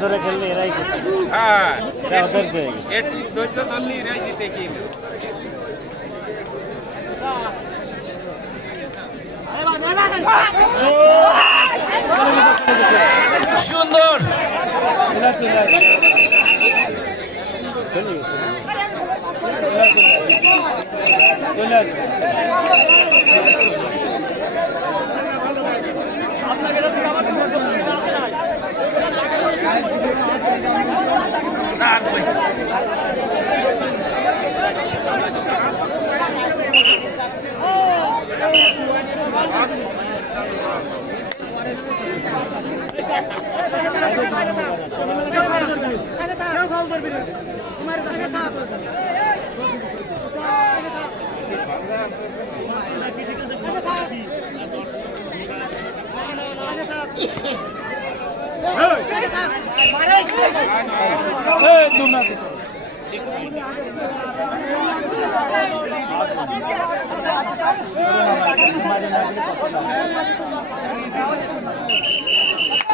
ধরে খেললে এরাই জিতে। হ্যাঁ। এরা ওদের পেয়ে একটু ধৈর্য ধরলে এরাই জিতে কিনা সুন্দর। চলে আসো,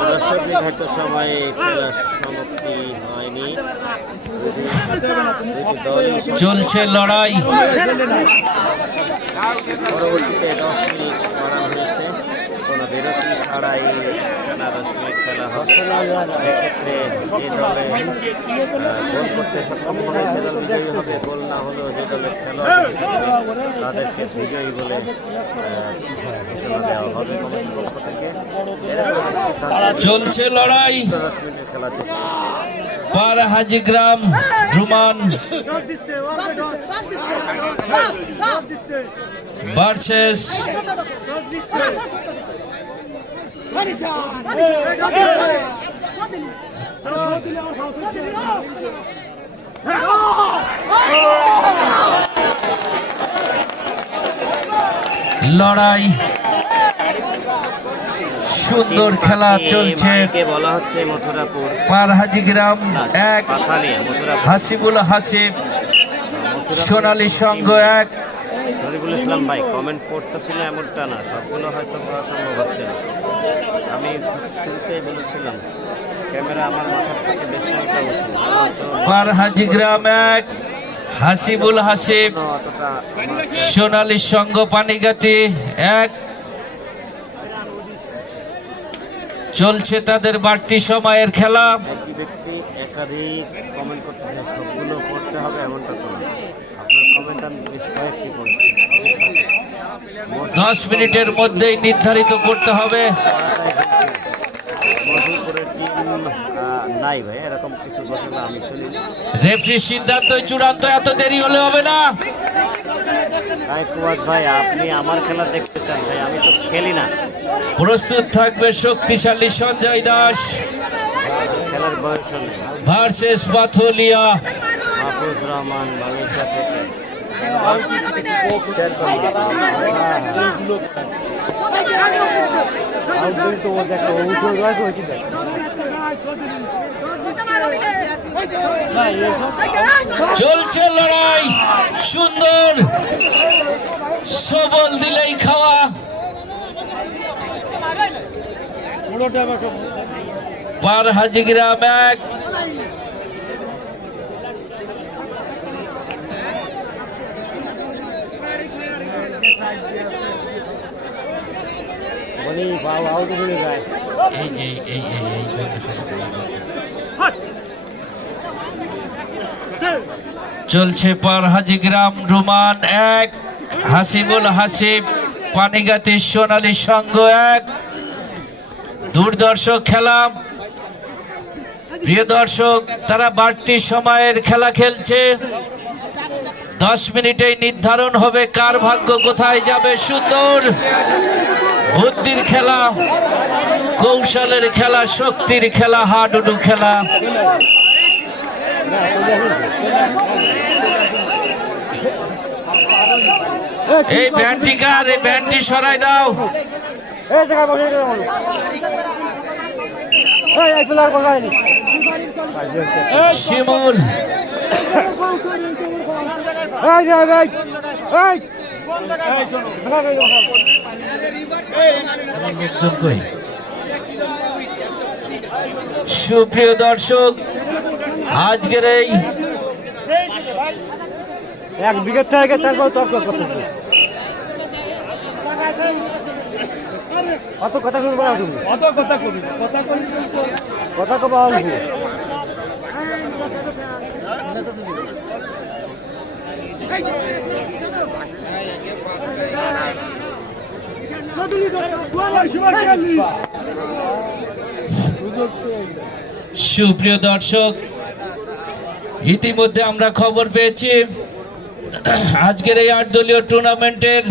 দর্শক নির্ধারিত সময়ে খেলার সমাপ্তি হয়নি চলছে লড়াই। পরবর্তীতে দশ মিনিট বিরতি ছাড়াই টানা দশ খেলা হবে। এক্ষেত্রে যে দলে গোল করতে সক্ষম হবে সে দল বিজয়ী হবে গোল না হলেও যে দলের খেলা তাদেরকে বিজয়ী বলে ঘোষণা দেওয়া হবে কমিটির পক্ষ থেকে। চলছে লড়াই। দশ মিনিটের খেলা চলছে। পার হাজিগ্রাম রুমান। ভার্সেস লড়াই। সুন্দর খেলা চলছে। বলা হচ্ছে মথুরাপুর পার হাজিগ্রাম এক, হাসিবুল হাসিব, সোনালী সংঘ এক। ইসলাম ভাই কমেন্ট পড়তেছিল এমনটা না, সবগুলো হয়তো সম্ভব হচ্ছে না। আমি শুরুতেই বলেছিলাম ক্যামেরা আমার মাথার থেকে বেশি হাজিগ্রাম এক হাসিবুল হাসিব সোনালী সংঘ পানিগাতি এক। চলছে তাদের বাড়তি সময়ের খেলা। ব্যক্তি একাধিক কমেন্ট করতেছে সবগুলো পড়তে হবে এমনটা তো আপনার কমেন্ট আমি বেশ কয়েকটি পড়েছি দশ মিনিটের মধ্যেই নির্ধারিত করতে হবে। সিদ্ধান্ত চূড়ান্ত এত দেরি হলে হবে না। ভাই আপনি আমার খেলা দেখতে চান ভাই আমি তো খেলি না। প্রস্তুত থাকবে শক্তিশালী সঞ্জয় দাস। খেলার বয়স ভার্সেস পাথলিয়া। রহমান মালয়েশিয়া থেকে। চলছে লড়াই সুন্দর। সবল দিলেই খাওয়া। পার হাজিগ্রাম এক বলি বাউ আউট হয়ে যায় এই এই এই এই চলছে পার হাজিগ্রাম রুমান এক, হাসিবুল হাসিব, পানিগাতি সোনালী সংঘ এক। দূরদর্শক খেলা। প্রিয় দর্শক, তারা বাড়তি সময়ের খেলা খেলছে। দশ মিনিটেই নির্ধারণ হবে কার ভাগ্য কোথায় যাবে সুন্দর। বুদ্ধির খেলা, কৌশলের খেলা, শক্তির খেলা, হাডুডু খেলা। এই ব্যান্ডটি কার? এই ব্যান্ডটি সরাই দাও? শিমুল। সুপ্রিয় দর্শক আজকের এই এক বিঘের থেকে তারপর তর্ক করতেছে অত কথা শুনব না তুমি কত কথা কবি কথা কবি কথা কবা সুপ্রিয় দর্শক, ইতিমধ্যে আমরা খবর পেয়েছি, আজকের এই আট দলীয় টুর্নামেন্টের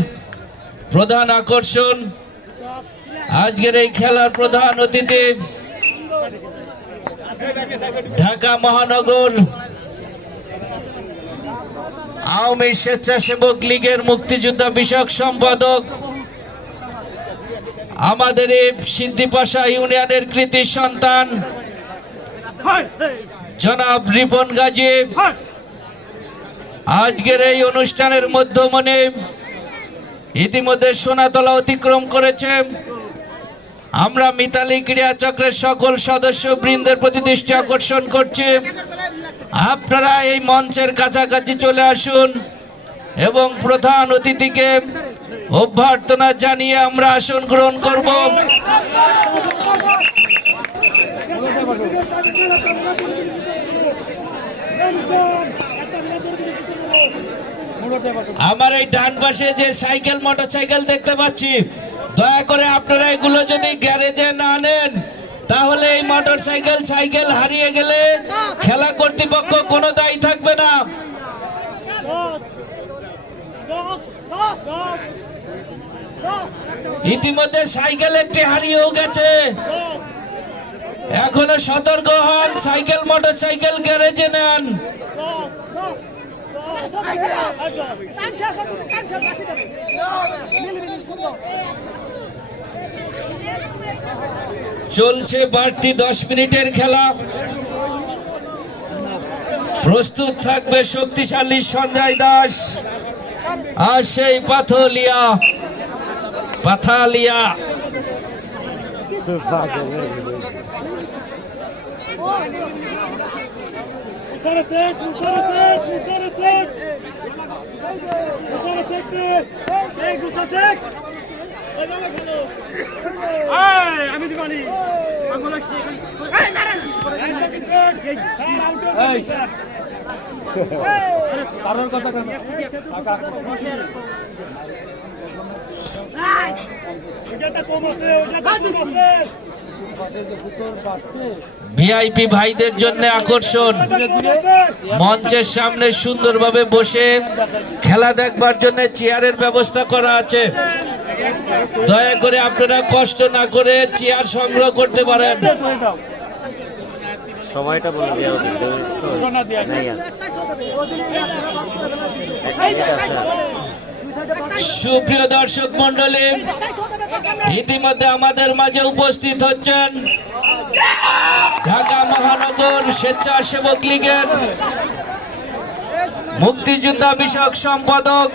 প্রধান আকর্ষণ, আজকের এই খেলার প্রধান অতিথি ঢাকা মহানগর আওয়ামী স্বেচ্ছাসেবক লীগের মুক্তিযোদ্ধা বিষয়ক সম্পাদক আমাদের এই সিদ্ধিপাশা ইউনিয়নের কৃতি সন্তান জনাব রিপন গাজী। আজকের এই অনুষ্ঠানের মধ্যমণি ইতিমধ্যে সোনাতলা অতিক্রম করেছে। আমরা মিতালি ক্রীড়া চক্রের সকল সদস্য বৃন্দের প্রতি দৃষ্টি আকর্ষণ করছি। আপনারা এই মঞ্চের কাছাকাছি চলে আসুন এবং প্রধান অতিথিকে অভ্যর্থনা জানিয়ে আমরা আসন গ্রহণ করব। আমার এই ডান পাশে যে সাইকেল, মোটরসাইকেল দেখতে পাচ্ছি, দয়া করে আপনারা এগুলো যদি গ্যারেজে না নেন, তাহলে এই মোটরসাইকেল, সাইকেল হারিয়ে গেলে খেলা কর্তৃপক্ষ কোনো দায়ী থাকবে না। ইতিমধ্যে সাইকেল একটি হারিয়েও গেছে। এখনও সতর্ক হন, সাইকেল মোটর সাইকেল গ্যারেজে নেন। চলছে বাড়তি দশ মিনিটের খেলা। প্রস্তুত থাকবে শক্তিশালী সঞ্জয় দাস আর সেই পাথলিয়া। পাথালিয়া আমি দিবানি। কারোর কথা কেন ভিআইপি ভাইদের জন্য আকর্ষণ মঞ্চের সামনে সুন্দরভাবে বসে খেলা দেখবার জন্য চেয়ারের ব্যবস্থা করা আছে দয়া করে আপনারা কষ্ট না করে চেয়ার সংগ্রহ করতে পারেন সময়টা বলে দেওয়া সুপ্রিয় দর্শক মন্ডলী ইতিমধ্যে আমাদের মাঝে উপস্থিত হচ্ছেন ঢাকা মহানগর স্বেচ্ছাসেবক লীগের মুক্তিযোদ্ধা বিষয়ক সম্পাদক